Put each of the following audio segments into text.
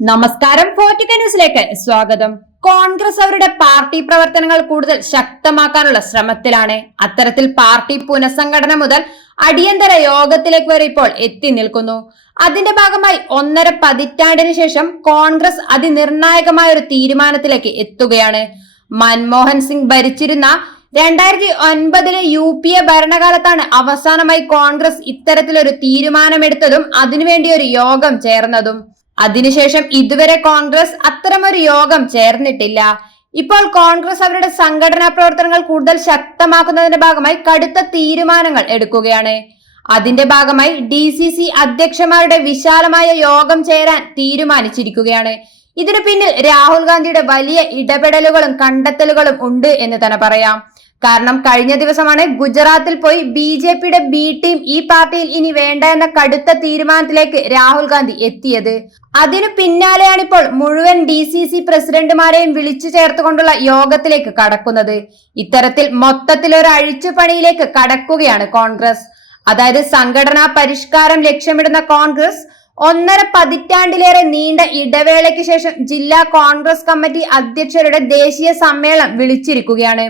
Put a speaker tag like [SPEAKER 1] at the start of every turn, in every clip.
[SPEAKER 1] നമസ്കാരം ഫോർട്ടിക്ക ന്യൂസിലേക്ക് സ്വാഗതം. കോൺഗ്രസ് അവരുടെ പാർട്ടി പ്രവർത്തനങ്ങൾ കൂടുതൽ ശക്തമാക്കാനുള്ള ശ്രമത്തിലാണ്. അത്തരത്തിൽ പാർട്ടി പുനഃസംഘടന മുതൽ അടിയന്തര യോഗത്തിലേക്ക് വരെ ഇപ്പോൾ എത്തി നിൽക്കുന്നു. അതിന്റെ ഭാഗമായി ഒന്നര പതിറ്റാണ്ടിന് ശേഷം കോൺഗ്രസ് അതിനിർണായകമായ ഒരു തീരുമാനത്തിലേക്ക് എത്തുകയാണ്. മൻമോഹൻ സിംഗ് ഭരിച്ചിരുന്ന രണ്ടായിരത്തി ഒൻപതിലെ യു പി എ ഭരണകാലത്താണ് അവസാനമായി കോൺഗ്രസ് ഇത്തരത്തിലൊരു തീരുമാനമെടുത്തതും അതിനുവേണ്ടി ഒരു യോഗം ചേർന്നതും. അതിനുശേഷം ഇതുവരെ കോൺഗ്രസ് അത്തരമൊരു യോഗം ചേർന്നിട്ടില്ല. ഇപ്പോൾ കോൺഗ്രസ് അവരുടെ സംഘടനാ പ്രവർത്തനങ്ങൾ കൂടുതൽ ശക്തമാക്കുന്നതിന്റെ ഭാഗമായി കടുത്ത തീരുമാനങ്ങൾ എടുക്കുകയാണ്. അതിന്റെ ഭാഗമായി ഡി സി സി അധ്യക്ഷന്മാരുടെ വിശാലമായ യോഗം ചേരാൻ തീരുമാനിച്ചിരിക്കുകയാണ്. ഇതിനു പിന്നിൽ രാഹുൽ ഗാന്ധിയുടെ വലിയ ഇടപെടലുകളും കണ്ടെത്തലുകളും ഉണ്ട് എന്ന് തന്നെ പറയാം. കാരണം കഴിഞ്ഞ ദിവസമാണ് ഗുജറാത്തിൽ പോയി ബി ജെ പിയുടെ ബി ടീം ഈ പാർട്ടിയിൽ ഇനി വേണ്ട എന്ന കടുത്ത തീരുമാനത്തിലേക്ക് രാഹുൽ ഗാന്ധി എത്തിയത്. അതിനു പിന്നാലെയാണ് ഇപ്പോൾ മുഴുവൻ ഡി സി സി പ്രസിഡന്റുമാരെയും വിളിച്ചു ചേർത്തുകൊണ്ടുള്ള യോഗത്തിലേക്ക് കടക്കുന്നത്. ഇത്തരത്തിൽ മൊത്തത്തിൽ ഒരു അഴിച്ചുപണിയിലേക്ക് കടക്കുകയാണ് കോൺഗ്രസ്. അതായത് സംഘടനാ പരിഷ്കാരം ലക്ഷ്യമിടുന്ന കോൺഗ്രസ് ഒന്നര പതിറ്റാണ്ടിലേറെ നീണ്ട ഇടവേളയ്ക്ക് ശേഷം ജില്ലാ കോൺഗ്രസ് കമ്മിറ്റി അധ്യക്ഷരുടെ ദേശീയ സമ്മേളനം വിളിച്ചിരിക്കുകയാണ്.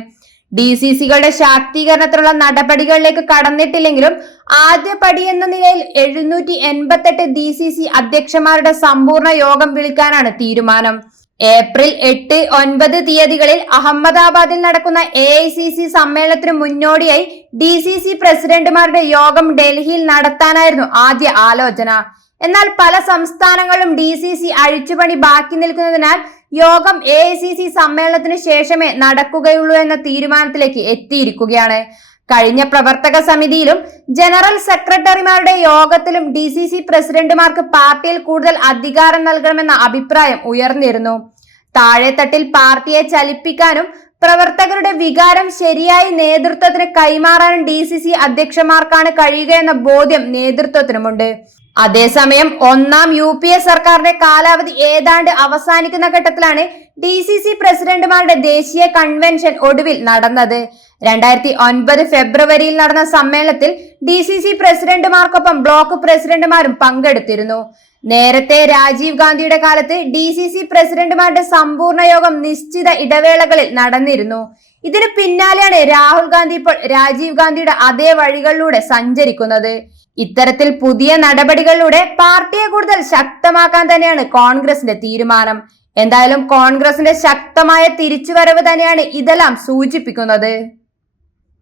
[SPEAKER 1] ഡി സി സികളുടെ ശാക്തീകരണത്തിനുള്ള നടപടികളിലേക്ക് കടന്നിട്ടില്ലെങ്കിലും ആദ്യ പടി എന്ന നിലയിൽ എഴുന്നൂറ്റി എൺപത്തെട്ട് ഡി സി സി അധ്യക്ഷന്മാരുടെ സമ്പൂർണ യോഗം വിളിക്കാനാണ് തീരുമാനം. ഏപ്രിൽ എട്ട് ഒൻപത് തീയതികളിൽ അഹമ്മദാബാദിൽ നടക്കുന്ന എ ഐ സി സി സമ്മേളനത്തിന് മുന്നോടിയായി ഡി സി സി പ്രസിഡന്റുമാരുടെ യോഗം ഡൽഹിയിൽ നടത്താനായിരുന്നു ആദ്യ ആലോചന. എന്നാൽ പല സംസ്ഥാനങ്ങളും ഡി സി സി അഴിച്ചുപണി ബാക്കി നിൽക്കുന്നതിനാൽ യോഗം എ ഐ സി സി സമ്മേളനത്തിന് ശേഷമേ നടക്കുകയുള്ളൂ എന്ന തീരുമാനത്തിലേക്ക് എത്തിയിരിക്കുകയാണ്. കഴിഞ്ഞ പ്രവർത്തക സമിതിയിലും ജനറൽ സെക്രട്ടറിമാരുടെ യോഗത്തിലും ഡി സി സി പ്രസിഡന്റുമാർക്ക് പാർട്ടിയിൽ കൂടുതൽ അധികാരം നൽകണമെന്ന അഭിപ്രായം ഉയർന്നിരുന്നു. താഴെത്തട്ടിൽ പാർട്ടിയെ ചലിപ്പിക്കാനും പ്രവർത്തകരുടെ വികാരം ശരിയായി നേതൃത്വത്തിന് കൈമാറാനും ഡി സി സി അധ്യക്ഷന്മാർക്കാണ് കഴിയുക എന്ന ബോധ്യം നേതൃത്വത്തിനുമുണ്ട്. അതേസമയം ഒന്നാം യു പി എ സർക്കാരിന്റെ കാലാവധി ഏതാണ്ട് അവസാനിക്കുന്ന ഘട്ടത്തിലാണ് ഡി സി സി പ്രസിഡന്റുമാരുടെ ദേശീയ കൺവെൻഷൻ ഒടുവിൽ നടന്നത്. രണ്ടായിരത്തി ഒൻപത് ഫെബ്രുവരിയിൽ നടന്ന സമ്മേളനത്തിൽ ഡി സി സി പ്രസിഡന്റുമാർക്കൊപ്പം ബ്ലോക്ക് പ്രസിഡന്റുമാരും പങ്കെടുത്തിരുന്നു. നേരത്തെ രാജീവ് ഗാന്ധിയുടെ കാലത്ത് ഡി സി സി പ്രസിഡന്റുമാരുടെ സമ്പൂർണ യോഗം നിശ്ചിത ഇടവേളകളിൽ നടന്നിരുന്നു. ഇതിന് പിന്നാലെയാണ് രാഹുൽ ഗാന്ധി ഇപ്പോൾ രാജീവ് ഗാന്ധിയുടെ അതേ വഴികളിലൂടെ സഞ്ചരിക്കുന്നത്. ഇത്തരത്തിൽ പുതിയ നടപടികളിലൂടെ പാർട്ടിയെ കൂടുതൽ ശക്തമാക്കാൻ തന്നെയാണ് കോൺഗ്രസിന്റെ തീരുമാനം. എന്തായാലും കോൺഗ്രസിന്റെ ശക്തമായ തിരിച്ചുവരവ് തന്നെയാണ് ഇതെല്ലാം സൂചിപ്പിക്കുന്നത്.